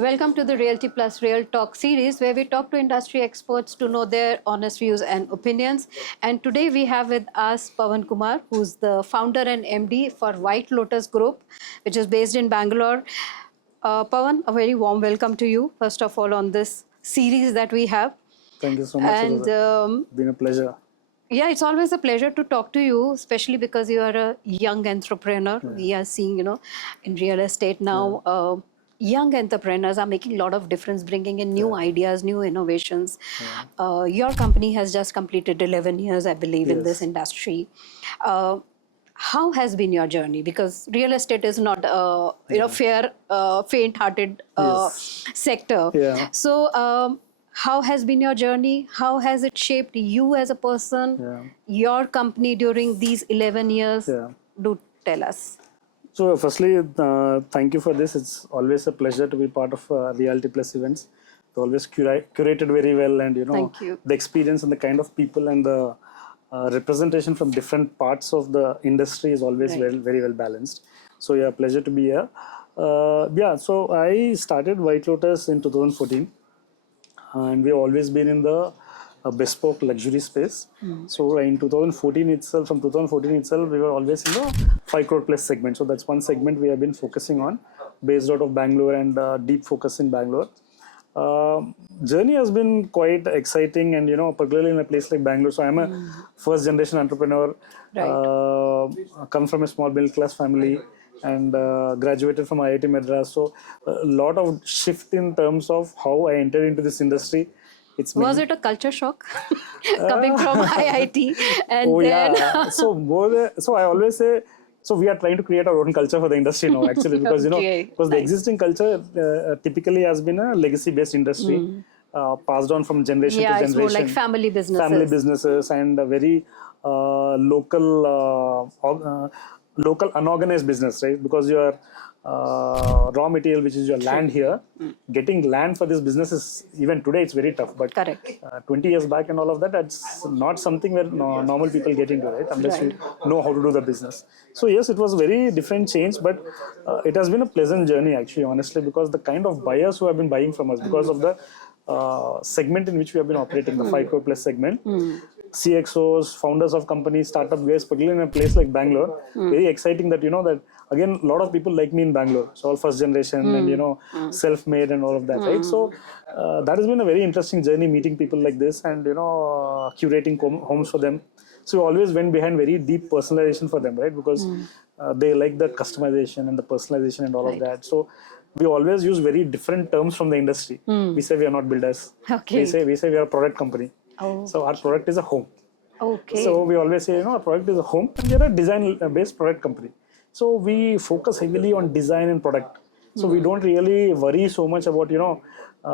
Welcome to the Realty Plus Real Talk series where we talk to industry experts to know their honest views and opinions. And today we have with us Pavan Kumar, who's the founder and MD for White Lotus Group, which is based in Bangalore. Pavan, a very warm welcome to you, first of all, on this series that we have. Thank you so much. And It's been a pleasure. yeah, it's always a pleasure to talk to you, especially because you are a young entrepreneur. Yeah. We are seeing, in real estate now, young entrepreneurs are making a lot of difference, bringing in new ideas, new innovations. Your company has just completed 11 years, I believe, in this industry. How has been your journey? Because real estate is not, faint-hearted sector. Yeah. So, how has been your journey? How has it shaped you as a person, your company during these 11 years? Do tell us. So firstly, thank you for this. It's always a pleasure to be part of Realty Plus events. It's always curated very well, and Thank you. the experience and the kind of people and the representation from different parts of the industry is always very well balanced. So yeah, pleasure to be here. So I started White Lotus in 2014. And we've always been in the bespoke luxury space. So in 2014 itself, we were always in the 5 crore plus segment. So that's one segment we have been focusing on, based out of Bangalore and deep focus in Bangalore. Journey has been quite exciting, and particularly in a place like Bangalore. So I'm a first generation entrepreneur, come from a small middle class family, and graduated from IIT Madras. So a lot of shift in terms of how I entered into this industry. Was it a culture shock coming from IIT? And So I always say, so we are trying to create our own culture for the industry now, actually, because because the existing culture typically has been a legacy based industry, passed on from generation to generation. It's more like family businesses and a very local unorganized business, right? Because your raw material, which is your land here, getting land for this business is, even today, it's very tough. But 20 years back and all of that, that's not something where normal people get into, right? Unless you know how to do the business. So yes, it was a very different change, but it has been a pleasant journey, actually, honestly, because the kind of buyers who have been buying from us, because of the segment in which we have been operating, the 5 crore plus segment, CXOs, founders of companies, startup guys, particularly in a place like Bangalore, very exciting that, that again, a lot of people like me in Bangalore. So all first generation and, self-made and all of that, right? So that has been a very interesting journey, meeting people like this and, curating homes for them. So we always went behind very deep personalization for them, right? Because they like the customization and the personalization and all of that. So we always use very different terms from the industry. We say we are not builders. We say we are a product company. So our product is a home. So we always say, our product is a home, and we are a design-based product company. So we focus heavily on design and product. So we don't really worry so much about,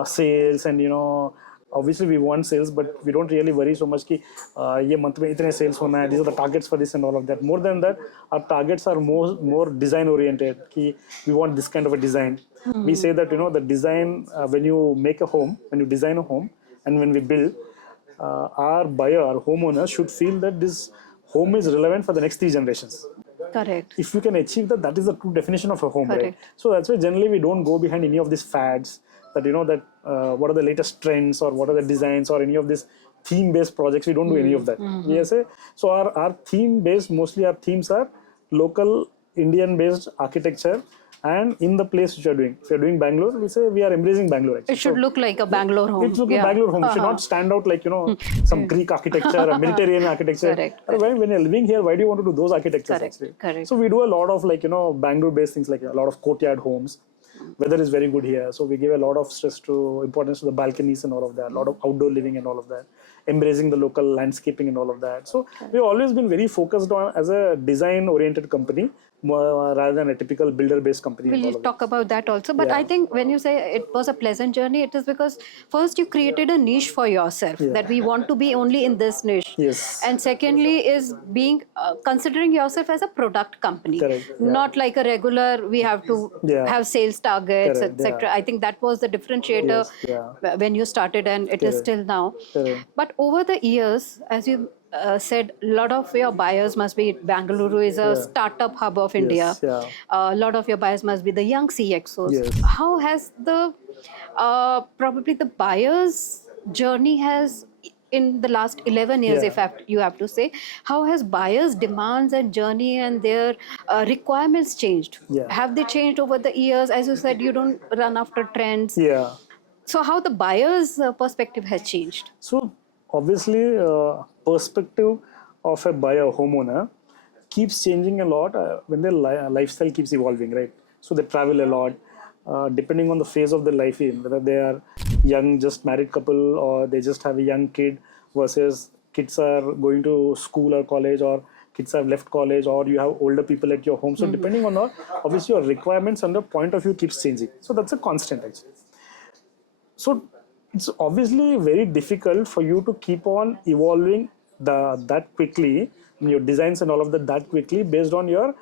sales and, obviously we want sales, but we don't really worry so much ki ye month mein itne sales hona hai, these are the targets for this and all of that. More than that, our targets are more design oriented, ki we want this kind of a design. We say that, the design, when you make a home, when you design a home, and when we build, our buyer, our homeowner should feel that this home is relevant for the next 3 generations. Correct. If you can achieve that, that is the true definition of a home, right? So that's why generally we don't go behind any of these fads, that what are the latest trends or what are the designs or any of these theme-based projects. We don't do any of that. We say, so our theme-based, mostly our themes are local Indian-based architecture, and in the place which you are doing. If you are doing Bangalore, we say we are embracing Bangalore, actually. It should look like a Bangalore home. It should look like a Bangalore home. It should not stand out like, some Greek architecture or Mediterranean architecture. When you're living here, why do you want to do those architectures, actually? So we do a lot of Bangalore-based things, like a lot of courtyard homes. Weather is very good here. So we give a lot of importance to the balconies and all of that, a lot of outdoor living and all of that, embracing the local landscaping and all of that. So we've always been very focused on as a design-oriented company, rather than a typical builder-based company. We'll talk about that also. But I think when you say it was a pleasant journey, it is because first you created a niche for yourself, that we want to be only in this niche. And secondly is being considering yourself as a product company, not like a regular, we have to have sales targets, etc. I think that was the differentiator when you started, and it is still now. But over the years, as you said, a lot of your buyers must be, Bangalore is a startup hub of India. A lot of your buyers must be the young CXOs. How has the probably the buyer's journey has, in the last 11 years, Yeah. if you have to say, how has buyers' demands and journey and their requirements changed? Yeah. Have they changed over the years? As you said, you don't run after trends. Yeah. So how the buyer's perspective has changed? So obviously, perspective of a buyer, homeowner, keeps changing a lot when their lifestyle keeps evolving, right? So they travel a lot, depending on the phase of their life in, whether they are young, just married couple, or they just have a young kid, versus kids are going to school or college, or kids have left college, or you have older people at your home. So depending on that, obviously your requirements and the point of view keeps changing. So that's a constant actually. So it's obviously very difficult for you to keep on evolving that quickly, your designs and all of that quickly, based on your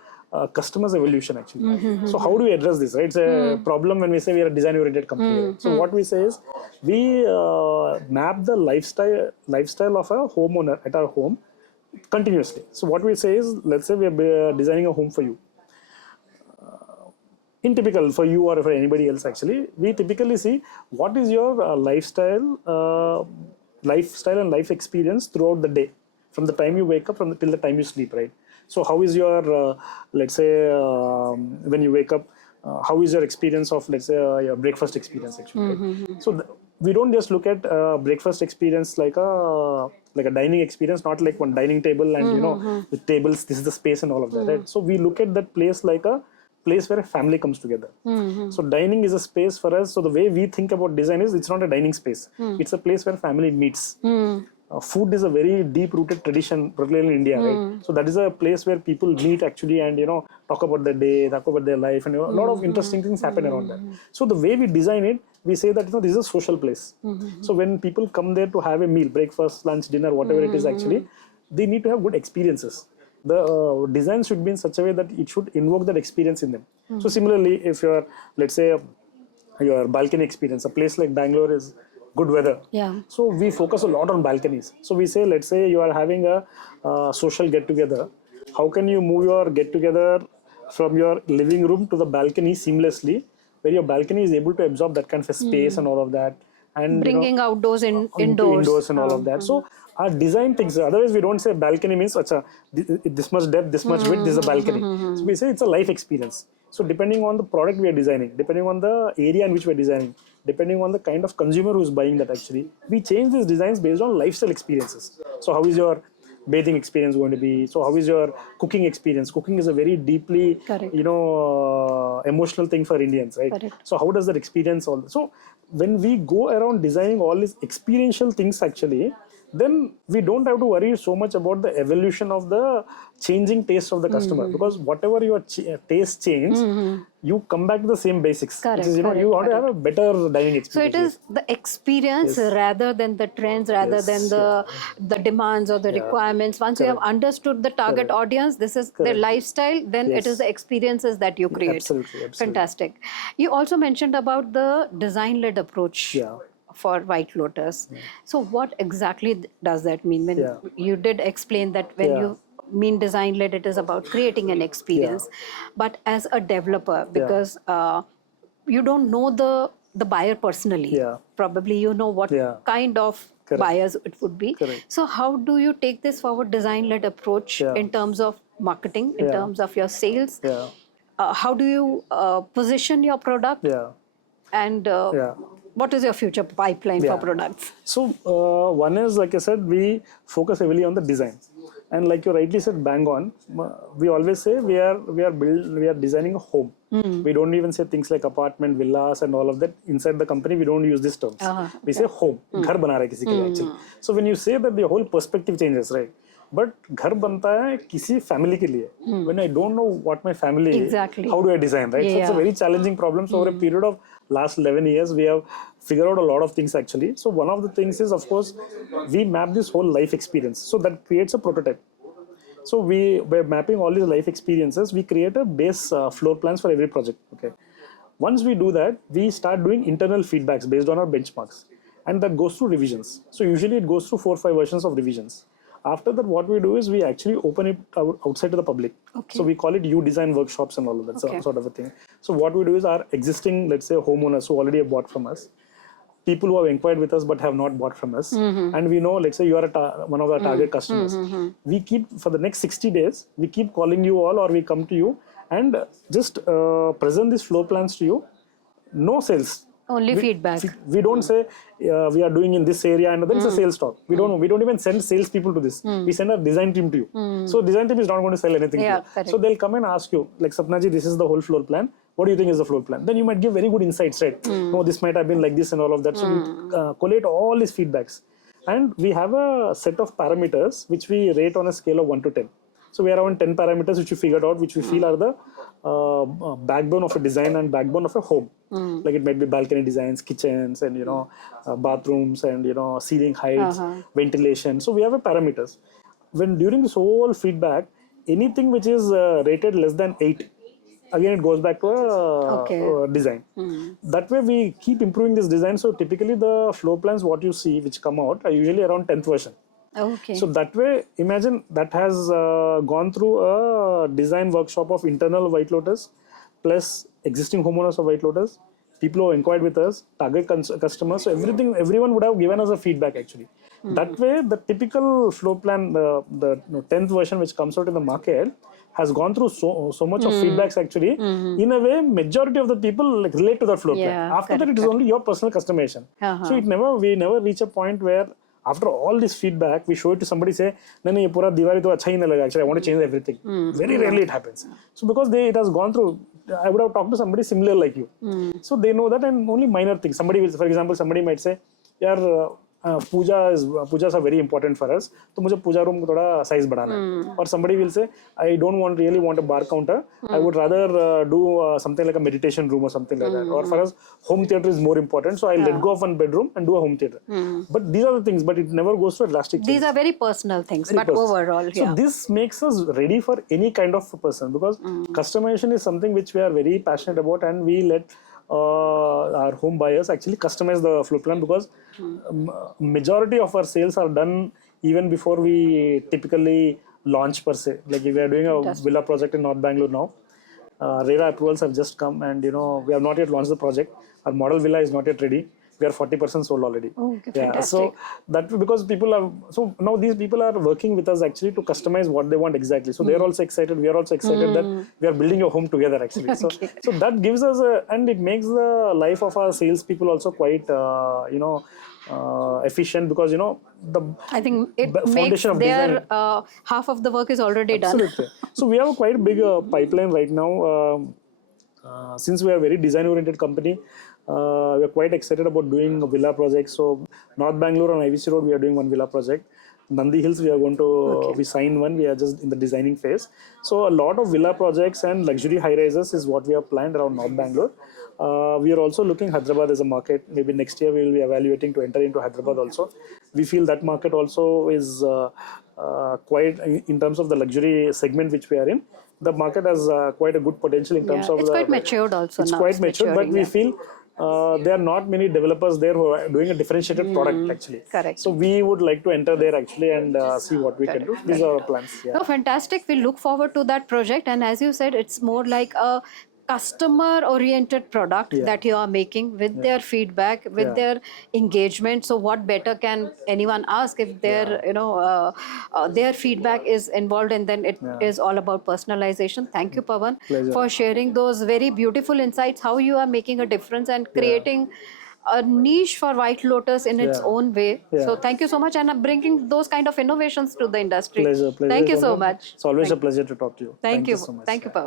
customers' evolution actually. So how do we address this, right? It's a problem when we say we are a design oriented company, right? So what we say is we map the lifestyle of a homeowner at our home continuously. So what we say is, let's say we are designing a home for you. In typical for you or for anybody else, actually, we typically see what is your lifestyle and life experience throughout the day, from the time you wake up till the time you sleep, right? So how is your let's say when you wake up, how is your experience of, let's say, your breakfast experience actually, right? So we don't just look at breakfast experience like a dining experience, not like one dining table and with tables, this is the space and all of that, right? So we look at that place like a place where a family comes together. So dining is a space for us. So the way we think about design is, it's not a dining space. It's a place where family meets. Food is a very deep-rooted tradition, particularly in India, right? So that is a place where people meet actually and talk about their day, talk about their life, and a lot of interesting things happen around that. So the way we design it, we say that this is a social place. So when people come there to have a meal, breakfast, lunch, dinner, whatever it is actually, they need to have good experiences. The design should be in such a way that it should invoke that experience in them. So similarly, if you're, let's say, your balcony experience, a place like Bangalore is good weather. Yeah. So we focus a lot on balconies. So we say, let's say you are having a social get together. How can you move your get together from your living room to the balcony seamlessly, where your balcony is able to absorb that kind of a space and all of that, and Bringing outdoors indoors and all of that. So our design things, otherwise we don't say balcony means this much depth, this much width, this is a balcony. So we say it's a life experience. So depending on the product we are designing, depending on the area in which we are designing, depending on the kind of consumer who is buying that, actually we change these designs based on lifestyle experiences. So how is your bathing experience going to be? So how is your cooking experience? Cooking is a very deeply emotional thing for Indians, right? Correct. So how does that experience all? So when we go around designing all these experiential things, actually, then we don't have to worry so much about the evolution of the changing taste of the customer, because whatever your taste change, you come back to the same basics. Correct, which is, correct, you want to have a better dining experience. So it is the experience rather than the trends, rather than the demands or the requirements. Once you have understood the target audience, this is their lifestyle, then it is the experiences that you create. Absolutely. Fantastic. You also mentioned about the design-led approach. For White Lotus. So what exactly does that mean? When you did explain that when you mean design-led, it is about creating an experience. But as a developer, because you don't know the buyer personally, probably you know what kind of buyers it would be. So how do you take this forward, design-led approach, in terms of marketing, in terms of your sales? How do you position your product? And what is your future pipeline for products? So one is, like I said, we focus heavily on the design, and like you rightly said, bang on. We always say we are designing a home. We don't even say things like apartment, villas, and all of that. Inside the company, we don't use these terms. We say home. Ghar bana raha hai kisi ke liye, actually. So when you say that, the whole perspective changes, right? But घर बनता है किसी family के लिए. When I don't know what my family is, how do I design, right? So it's a very challenging problem. So over a period of last 11 years, we have figured out a lot of things, actually. So one of the things is, of course, we map this whole life experience. So that creates a prototype. So by mapping all these life experiences, we create a base floor plans for every project. Okay. Once we do that, we start doing internal feedbacks based on our benchmarks, and that goes through revisions. So usually it goes through 4 or 5 versions of revisions. After that, what we do is we actually open it outside to the public. Okay. So we call it design workshops and all of that sort of a thing. So what we do is our existing, let's say, homeowners who already have bought from us, people who have inquired with us but have not bought from us, and we know, let's say you are one of our target customers. We keep, for the next 60 days, we keep calling you all, or we come to you and just present these floor plans to you. No sales. Only feedback. We don't say we are doing in this area and there is a sales talk. We don't know. We don't even send sales people to this. We send our design team to you. So design team is not going to sell anything to you. Correct. So they'll come and ask you, like, Sapnaji, this is the whole floor plan. What do you think is the floor plan? Then you might give very good insights, right? No, this might have been like this and all of that. So we collate all these feedbacks. And we have a set of parameters which we rate on a scale of 1 to 10. So we are around 10 parameters which we figured out, which we feel are the backbone of a design and backbone of a home. Like it might be balcony designs, kitchens, and bathrooms, and ceiling heights, ventilation. So we have a parameters. When during this whole feedback, anything which is rated less than 8, again it goes back to a design. That way we keep improving this design. So typically the floor plans what you see which come out are usually around 10th version. Okay. So that way, imagine that has gone through a design workshop of internal White Lotus, plus existing homeowners of White Lotus, people who inquired with us, target customers. So everyone would have given us a feedback actually. That way, the typical floor plan, the 10th version which comes out in the market, has gone through so much of feedbacks actually. In a way, majority of the people relate to that floor plan. After that, it is only your personal customization. So we never reach a point where, after all this feedback, we show it to somebody, say, no, ye pura diwali to acha hi nahi laga. Actually, I want to change everything. Very rarely it happens. So because it has gone through, I would have talked to somebody similar like you. So they know that, and only minor things. Somebody will, for example, somebody might say, yaar, pujas are very important for us. So mujhe puja room thoda size badhana hai. Or somebody will say, I don't really want a bar counter. I would rather do something like a meditation room or something like that. Or for us, home theater is more important. So I'll let go of one bedroom and do a home theater. But these are the things, but it never goes to a drastic change. These are very personal things, very but personal. Overall, So this makes us ready for any kind of person, because customization is something which we are very passionate about, and we let our home buyers actually customize the floor plan, because majority of our sales are done even before we typically launch per se. Like if we are doing a villa project in North Bangalore now, RERA approvals have just come, and we have not yet launched the project. Our model villa is not yet ready. We are 40% sold already. Oh, okay, fantastic. So that, because now these people are working with us actually to customize what they want exactly. So they're also excited. We are also excited that we are building a home together actually. Okay. So that gives us and it makes the life of our salespeople also quite efficient, because I think it makes their half of the work is already done. Absolutely. So we have a quite big pipeline right now. Since we are a very design oriented company, we are quite excited about doing a villa project. So North Bangalore on IVC Road, we are doing one villa project. Nandi Hills, we are going to, we signed one, we are just in the designing phase. So a lot of villa projects and luxury high rises is what we have planned around North Bangalore. We are also looking Hyderabad as a market. Maybe next year we will be evaluating to enter into Hyderabad also. We feel that market also is quite, in terms of the luxury segment which we are in, the market has quite a good potential in terms of it's quite matured also. It's quite matured, but we feel there are not many developers there who are doing a differentiated product actually. Correct. So we would like to enter there actually and see what we can do. These are our plans. No, fantastic. We look forward to that project. And as you said, it's more like a customer-oriented product that you are making with their feedback, with their engagement. So what better can anyone ask if their, their feedback is involved, and then it is all about personalization. Thank you, Pavan, for sharing those very beautiful insights, how you are making a difference and creating a niche for White Lotus in its own way. So thank you so much, and bringing those kind of innovations to the industry. Pleasure. Thank you so much. It's always a pleasure to talk to you. Thank you so much. Thank you, Pavan.